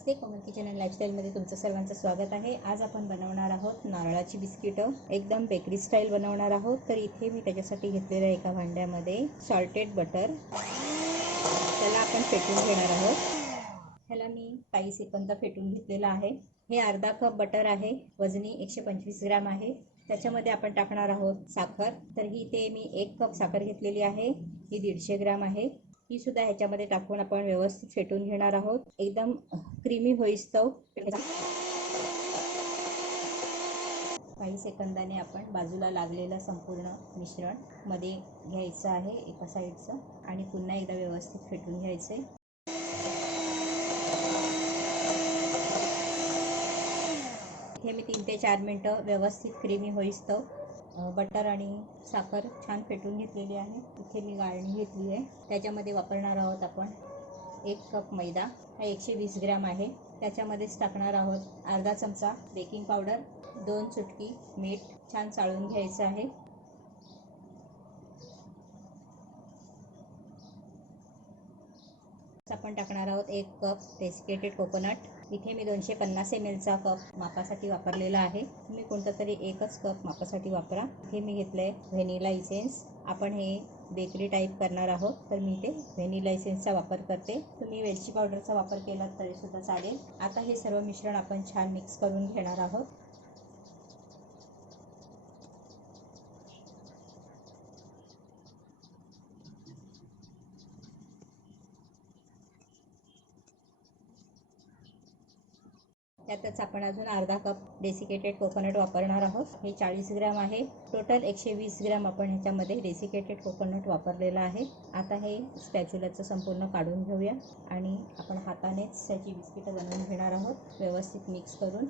Namaste, Komal kitchen and लाईफस्टाईलमध्ये तुमचं सर्वांचं स्वागत आहे। आज आपण बनवणार आहोत नारळाची बिस्किटं, एकदम बेकरी स्टाईल बनवणार आहोत। तर इथे मी त्याच्यासाठी घेतलेलं आहे एका भांड्यामध्ये सॉल्टेड बटर, त्याला आपण फेटून घेणार आहोत। ह्याला मी काही सेकंद फेटून घेतलेला आहे। हे अर्धा कप बटर आहे, वजनी 125 ग्रॅम आहे। त्याच्यामध्ये आपण टाकणार आहोत साखर। तर ही ते मी 1 कप साखर घेतलेली आहे, ही 150 ग्रॅम आहे। ही सुद्धा ह्याच्यामध्ये टाकून आपण व्यवस्थित फेटून घेणार आहोत, एकदम क्रीमी होईस्तव। काही सेकंदाने आपण बाजूला लागलेलं संपूर्ण मिश्रण मध्ये घ्यायचं आहे एका साईडचं आणि पुन्हा एकदा व्यवस्थित फेटून घ्यायचे। हे मी 3 ते 4 मिनिटं व्यवस्थित क्रीमी होईस्तव बटर आणि साखर छान फेटून घेतलेली आहे। इथे मी गाळणी घेतली आहे, त्याच्यामध्ये वापरणार आहोत आपण 1 कप मैदा, हा 120 ग्रॅम आहे। त्याच्यामध्येच टाकणार आहोत अर्धा चमचा बेकिंग पावडर, 2 चुटकी मीठ, छान चाळून घ्यायचं आहे। आपण टाकणार आहोत 1 कप डेसिकेटेड कोकोनट। इथे मी 250 ml चा कप मापासाठी वापरलेला आहे, तुम्ही कोणता तरी एकच कप मापासाठी वापरा। इथे मी घेतलंय व्हॅनिला इसेन्स, आपण हे बेकरी टाईप करणार आहोत, तर मी इथे व्हॅनिला इसेन्सचा वापर करते। तुम्ही वेलची पावडरचा वापर केला तरी सुद्धा चालेल। आता हे सर्व मिश्रण आपण छान मिक्स करून घेणार आहोत। त्यातच आपण अजून अर्धा कप डेसिकेटेड कोकोनट वापरणार आहोत। हे 40 ग्रॅम आहे, टोटल 120 ग्रॅम आपण ह्याच्यामध्ये डेसिकेटेड कोकोनट वापरलेला आहे। आता हे स्पॅच्युलाचं संपूर्ण काढून घेऊया आणि आपण हातानेच त्याची बिस्किटं बनवून घेणार आहोत, व्यवस्थित मिक्स करून।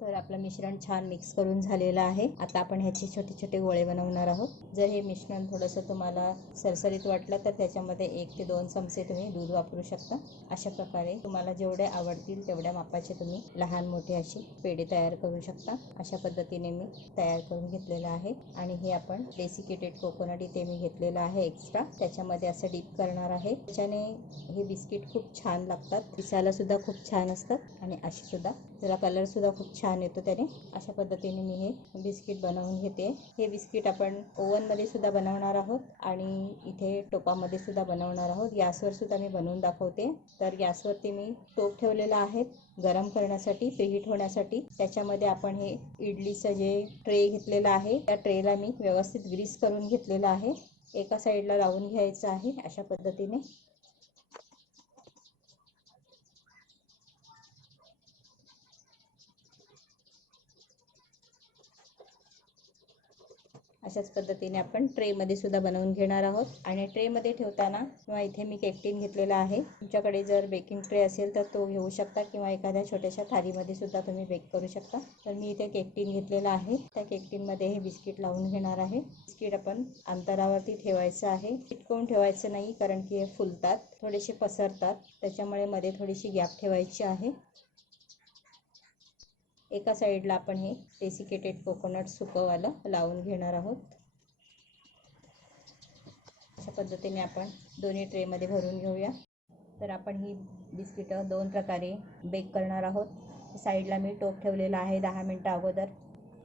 तर आपलं मिश्रण छान मिक्स करून झालेलं आहे। आता आपण ह्याचे छोटे छोटे गोळे बनवणार आहोत। जर हे मिश्रण थोडंसं तुम्हाला सरसरीत वाटलं तर त्याच्यामध्ये 1 ते 2 चमचे तुम्ही दूध वापरू शकता। अशा प्रकारे तुम्हाला जेवढे आवडतील तेवढ्या मापाचे तुम्ही लहान मोठे असे पेढे तयार करू शकता। अशा पद्धतीने मी तयार करून घेतलेलं आहे आणि हे आपण डेसिकेटेड कोकोनट इथे मी घेतलेलं आहे एक्स्ट्रा, त्याच्यामध्ये असं डीप करणार आहे। त्याच्याने हे बिस्किट खूप छान लागतात, दिसायला सुद्धा खूप छान असतात आणि अशी सुद्धा त्याला कलर सुद्धा खूप छान येतो त्याने। अशा पद्धतीने मी हे बिस्किट बनवून घेते। हे बिस्किट आपण ओव्हनमध्ये सुद्धा बनवणार आहोत आणि इथे टोपामध्ये सुद्धा बनवणार आहोत। गॅसवर सुद्धा मी बनवून दाखवते। तर गॅसवरती मी टोप ठेवलेला आहे गरम करण्यासाठी, प्रीहीट होण्यासाठी। त्याच्यामध्ये आपण हे इडलीचं जे ट्रे घेतलेला आहे, त्या ट्रेला मी व्यवस्थित ग्रीस करून घेतलेला आहे, एका साईडला लावून घ्यायचं आहे अशा पद्धतीने। अशाच पद्धतीने आपण ट्रेमध्ये सुद्धा बनवून घेणार आहोत आणि ट्रेमध्ये ठेवताना किंवा इथे मी केक टीन घेतलेला आहे, तुमच्याकडे जर बेकिंग ट्रे असेल तर तो घेऊ शकता किंवा एखाद्या छोट्याशा थालीमध्ये सुद्धा तुम्ही बेक करू शकता। तर मी इथे केक टीन घेतलेला आहे, त्या केक टीनमध्ये हे बिस्किट लावून घेणार आहे। बिस्किट आपण अंतरावरती ठेवायचं आहे, चिटकवून ठेवायचं नाही, कारण की हे फुलतात, थोडेसे पसरतात, त्याच्यामुळे मध्ये थोडीशी गॅप ठेवायची आहे। एका साईडला आपण हे डेसिकेटेड कोकोनट सुकंवालं लावून घेणार आहोत। अशा पद्धतीने आपण दोन्ही ट्रेमध्ये भरून घेऊया। तर आपण ही बिस्किटं 2 प्रकारे बेक करणार आहोत। साईडला मी टोप ठेवलेला आहे 10 मिनिटं अगोदर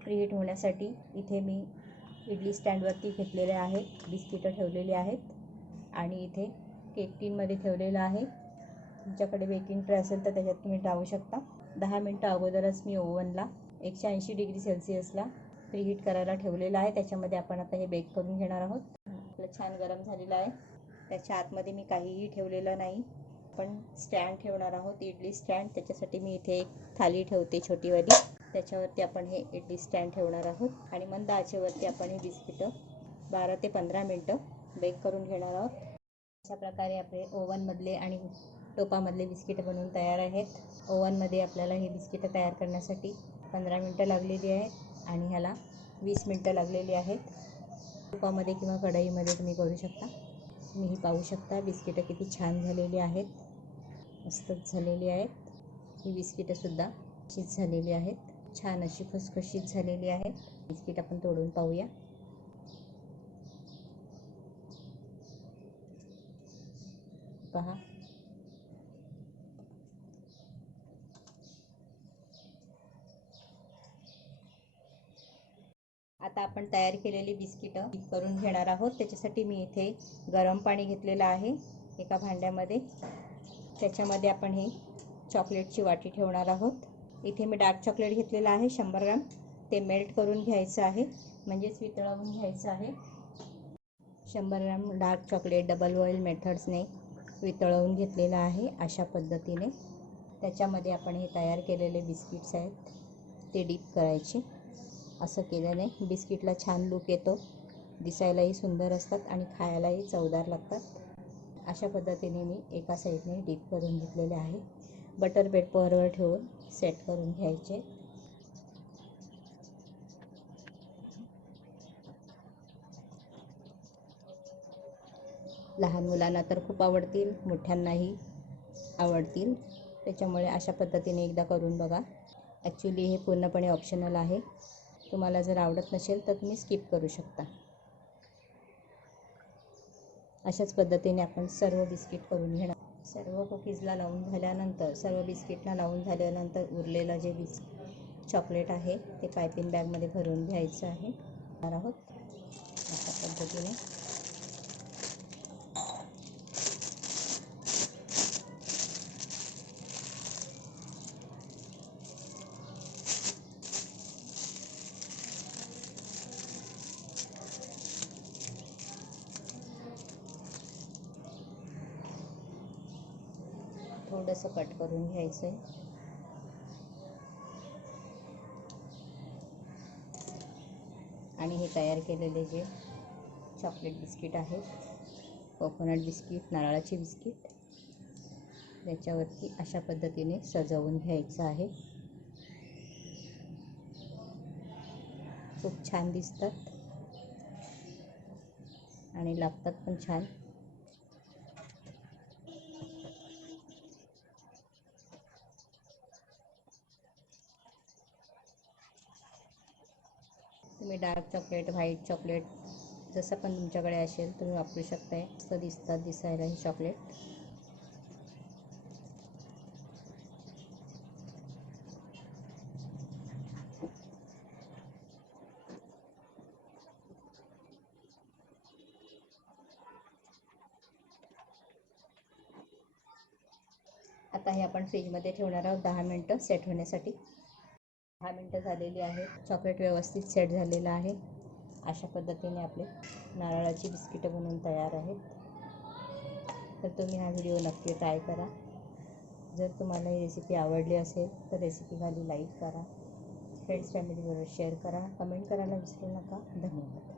प्रीहीट होण्यासाठी। इथे मी इडली स्टँडवरती घेतलेले आहे, बिस्किटं ठेवलेली आहेत आणि इथे केक टीनमध्ये ठेवलेलं आहे। तुमच्याकडे बेकिंग ट्रे असेल तर त्याच्यात तुम्ही टाकू शकता। 10 मिनिटं अगोदरच मी ओव्हनला 180 डिग्री सेल्सिअसला प्रीहीट करायला ठेवलेलं आहे, त्याच्यामध्ये आपण आता हे बेक करून घेणार आहोत। आपलं छान गरम झालेलं आहे, त्याच्या आतमध्ये मी काहीही ठेवलेलं नाही। आपण स्टँड ठेवणार आहोत, इडली स्टँड। त्याच्यासाठी मी इथे एक थाली ठेवते छोटीवाली, त्याच्यावरती आपण हे इडली स्टँड ठेवणार आहोत आणि मंद आचेवरती आपण हे बिस्किटं 12 ते 15 मिनिटं बेक करून घेणार आहोत। अशा प्रकारे आपले ओव्हनमधले आणि टोपामधले बिस्किटं बनवून तयार आहेत। ओव्हनमध्ये आपल्याला हे बिस्किटं तयार करण्यासाठी 15 मिनिटं लागलेली आहेत आणि ह्याला 20 मिनिटं लागलेली आहेत। टोपामध्ये किंवा कढईमध्ये तुम्ही करू शकता। तुम्ही पाहू शकता बिस्किटं किती छान झालेली आहेत, मस्तच झालेली आहेत। ही बिस्किटंसुद्धा अशीच झालेली आहेत, छान अशी खुसखुशीत झालेली आहेत। बिस्किट आपण तोडून पाहूया। पहा आता आपण तयार केलेली बिस्किटं करून घेणार आहोत. त्याच्यासाठी मी इथे गरम पाणी घेतलेलं आहे एका भांड्यामध्ये. त्याच्यामध्ये आपण ही चॉकलेटची वाटी ठेवणार आहोत. इथे मी डार्क चॉकलेट घेतलेलं आहे 100 ग्राम. ते मेल्ट करून घ्यायचं आहे, म्हणजेच वितळवून घ्यायचं आहे. 100 ग्राम डार्क चॉकलेट डबल बॉईल मेथड्सने वितळवून घेतलेलं आहे अशा पद्धतीने. त्याच्यामध्ये आपण हे तयार केलेले बिस्किट्स आहेत ते डीप करायचे. असं केल्याने बिस्किटला छान लूक येतो, दिसायलाही सुंदर असतात आणि खायलाही चवदार लागतात. अशा पद्धतीने मी एका साईडने डीप करून घेतलेले आहे. बटर पेपरवर ठेवून सेट करून घ्यायचे. लहान मुलांना तर खूप आवडतील, मोठ्यांनाही आवडतील. त्याच्यामुळे अशा पद्धतीने एकदा करून बघा. ॲक्च्युली हे पूर्णपणे ऑप्शनल आहे. तुम्हाला जर आवडत नसेल तर तुम्ही स्किप करू शकता. अशाच पद्धतीने आपण सर्व बिस्किट करून घेणार. सर्व कुकीजला लावून झाल्यानंतर, सर्व बिस्किटला लावून झाल्यानंतर उरलेलं जे चॉकलेट आहे ते पायपिंग बॅगमध्ये भरून घ्यायचं आहे. आहोत अशा पद्धतीने. थोडंसं कट करून घ्यायचं आहे. आणि हे तयार केलेले जे चॉकलेट बिस्किट आहे, कोकोनट बिस्किट, नारळाची बिस्किट, त्याच्यावरती अशा पद्धतीने सजवून घ्यायचं आहे. खूप छान दिसतात आणि लागतात पण छान. तुम्ही डार्क चॉकलेट, व्हाईट चॉकलेट जसं पण तुमच्याकडे असेल तुम्ही वापरू शकताय. मस्त दिसतात दिसायला ही चॉकलेट. आता हे आपण फ्रीजमध्ये ठेवणार आहोत 10 मिनटं सेट होण्यासाठी. 10 मिनटं झालेली आहेत. चॉकलेट व्यवस्थित सेट झालेलं आहे. अशा पद्धतीने आपले नारळाची बिस्किटं बनवून तयार आहेत. तर तुम्ही हा व्हिडिओ नक्की ट्राय करा. जर तुम्हाला ही रेसिपी आवडली असेल तर रेसिपीखाली लाईक करा, फ्रेंड्स फॅमिलीबरोबर शेअर करा, कमेंट करायला विसरू नका. धन्यवाद.